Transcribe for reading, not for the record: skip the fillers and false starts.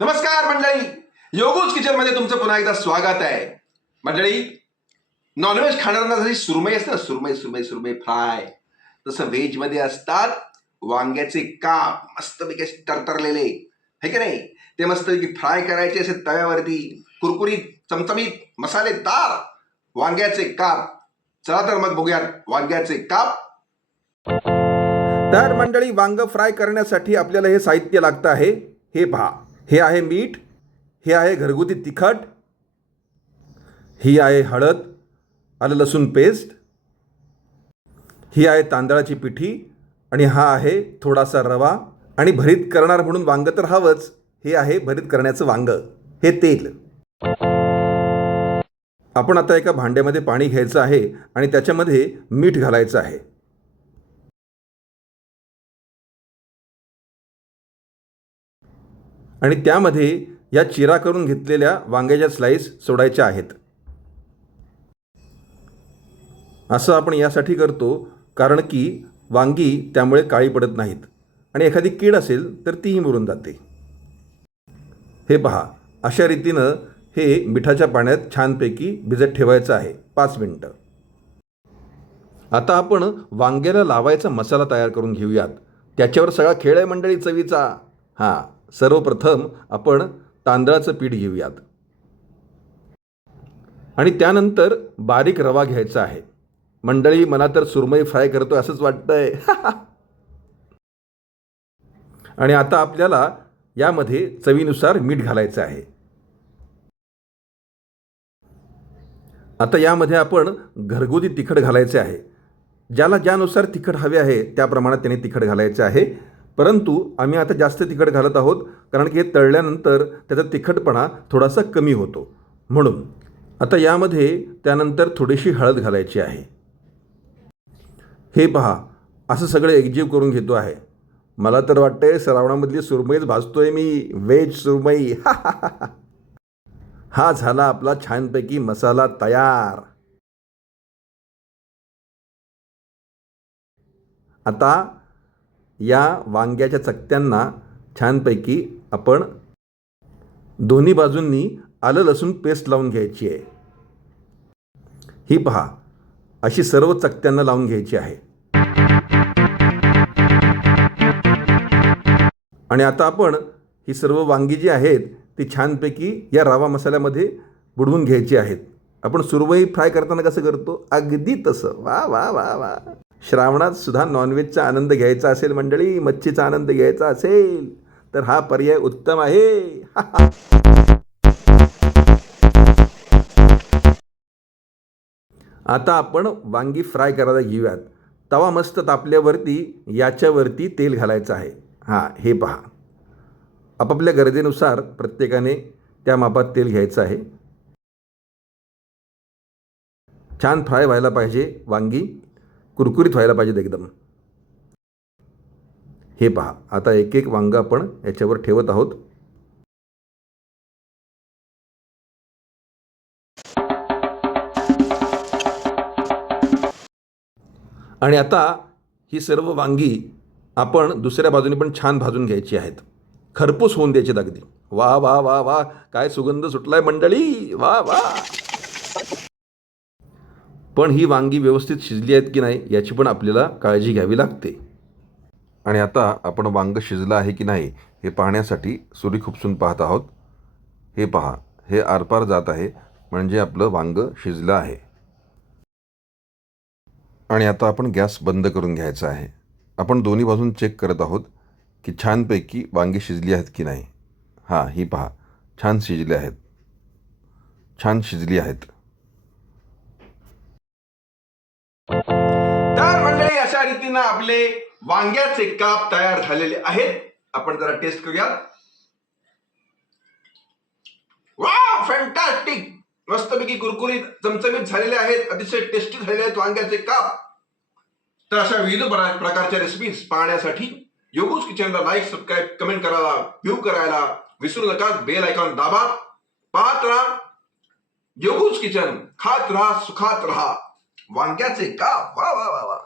नमस्कार मंडळी, योगूज किचन मध्ये तुमचं पुन्हा एकदा स्वागत आहे. मंडळी, नॉनव्हेज खाणाऱ्यांसाठी सुरमई असते ना, सुरमई सुरमई सुरमई फ्राय, तसं व्हेज मध्ये असतात वांग्याचे काप मस्तपैकी तरतरलेले, हे की नाही. ते मस्तपैकी फ्राय करायचे असे तव्यावरती, कुरकुरीत चमचमीत मसालेदार वांग्याचे काप. चला तर मग बघूयात वांग्याचे काप. तर मंडळी, वांग फ्राय करण्यासाठी आपल्याला हे साहित्य लागतं आहे. हे पहा, हे आहे मीठ, हे आहे घरगुती तिखट, ही आहे हळद, आलं लसूण पेस्ट, ही आहे तांदळाची पिठी, आणि हा आहे थोडासा रवा. आणि भरीत करणार म्हणून वांग तर हवंच. हे आहे भरीत करण्याचं वांग. हे तेल. आपण आता एका भांड्यामध्ये पाणी घ्यायचं आहे आणि त्याच्यामध्ये मीठ घालायचं आहे. आणि त्यामध्ये या चिरा करून घेतलेल्या वांग्याच्या स्लाईस सोडायच्या आहेत. असं आपण यासाठी करतो कारण की वांगी त्यामुळे काळी पडत नाहीत आणि एखादी कीड असेल तर तीही मरून जाते. हे पहा, अशा रीतीनं हे मिठाच्या पाण्यात छानपैकी भिजत ठेवायचं आहे 5 मिनटं. आता आपण वांग्याला लावायचा मसाला तयार करून घेऊयात. त्याच्यावर सगळा खेळ आहे मंडळी चवीचा. सर्वप्रथम आपण तांदळाचं पीठ घेऊयात आणि त्यानंतर बारीक रवा घ्यायचा आहे. मंडळी, मला तर सुरमई फ्राय करतोय असंच वाटतंय. आणि आता आपल्याला यामध्ये चवीनुसार मीठ घालायचं आहे. आता यामध्ये आपण घरगुती तिखट घालायचे आहे. ज्याला ज्यानुसार तिखट हवे आहे त्या प्रमाणात त्याने तिखट घालायचे आहे. परंतु आम्ही आता जास्त तिखट घालत आहोत कारण की हे तळल्यानंतर त्याचा तिखटपणा थोडासा कमी होतो म्हणून. आता यामध्ये त्यानंतर थोडीशी हळद घालायची आहे. हे पहा, असं सगळं एकजीव करून घेतो आहे. मला तर वाटतंय श्रावणामधली सुरमईच भाजतोय मी, व्हेज सुरमई. हा झाला आपला छानपैकी मसाला तयार. आता या वांग्याच्या चकत्यांना छानपैकी आपण दोन्ही बाजूंनी आलं लसूण पेस्ट लावून घ्यायची आहे. ही पहा, अशी सर्व चकत्यांना लावून घ्यायची आहे. आणि आता आपण ही सर्व वांगी जी आहेत ती छानपैकी या रवा मसाल्यामध्ये बुडवून घ्यायची आहेत. आपण सुरमई फ्राय करताना कसं करतो अगदी तसं. वा वा वा वा. श्रावणात सुद्धा नॉनव्हेजचा आनंद घ्यायचा असेल मंडळी, मच्छीचा आनंद घ्यायचा असेल तर हा पर्याय उत्तम आहे. आता आपण वांगी फ्राय करायला घेऊयात. तवा मस्त तापल्यावरती याच्यावरती तेल घालायचं आहे. हे पहा, आपापल्या गरजेनुसार प्रत्येकाने त्या मापात तेल घ्यायचं आहे. छान फ्राय व्हायला पाहिजे वांगी, कुरकुरीत व्हायला पाहिजेत एकदम. हे पहा, आता एक एक वांगं आपण याच्यावर ठेवत आहोत. आणि आता ही सर्व वांगी आपण दुसऱ्या बाजूने पण छान भाजून घ्यायची आहेत. खरपूस होऊन द्यायची अगदी. वा वा वा वा, काय सुगंध सुटलाय मंडळी. वा वा. पण ही वांगी व्यवस्थित शिजली आहेत की नाही याची पण आपल्याला काळजी घ्यावी लागते. आणि आता आपण वांग शिजलं आहे की नाही हे पाहण्यासाठी सुरी खुपसून पाहत आहोत. हे पहा, हे आरपार जात आहे म्हणजे आपलं वांग शिजलं आहे. आणि आता आपण गॅस बंद करून घ्यायचा आहे. आपण दोन्ही बाजून चेक करत आहोत की छानपैकी वांगी शिजली आहेत की नाही. ही पहा, छान शिजली आहेत, छान शिजली आहेत. तर मंडळी, अशा रीतीनं आपले वांग्याचे काप तयार झालेले आहेत. आपण जरा टेस्ट करूयात. वा, फॅन्टास्टिक. मस्तपैकी कुरकुरीत चमचमीत झालेले आहेत, अतिशय टेस्टी झालेले आहेत वांग्याचे काप. तर अशा विविध प्रकारच्या रेसिपीज पाहण्यासाठी योगूज किचनला लाईक, सबस्क्राईब, कमेंट करायला, व्ह्यू करायला विसरू नका. बेल आयकॉन दाबा. पाहत राहा योगूज किचन. खात राहा, सुखात राहा. वांग्याचे काप. वा वा वा वा.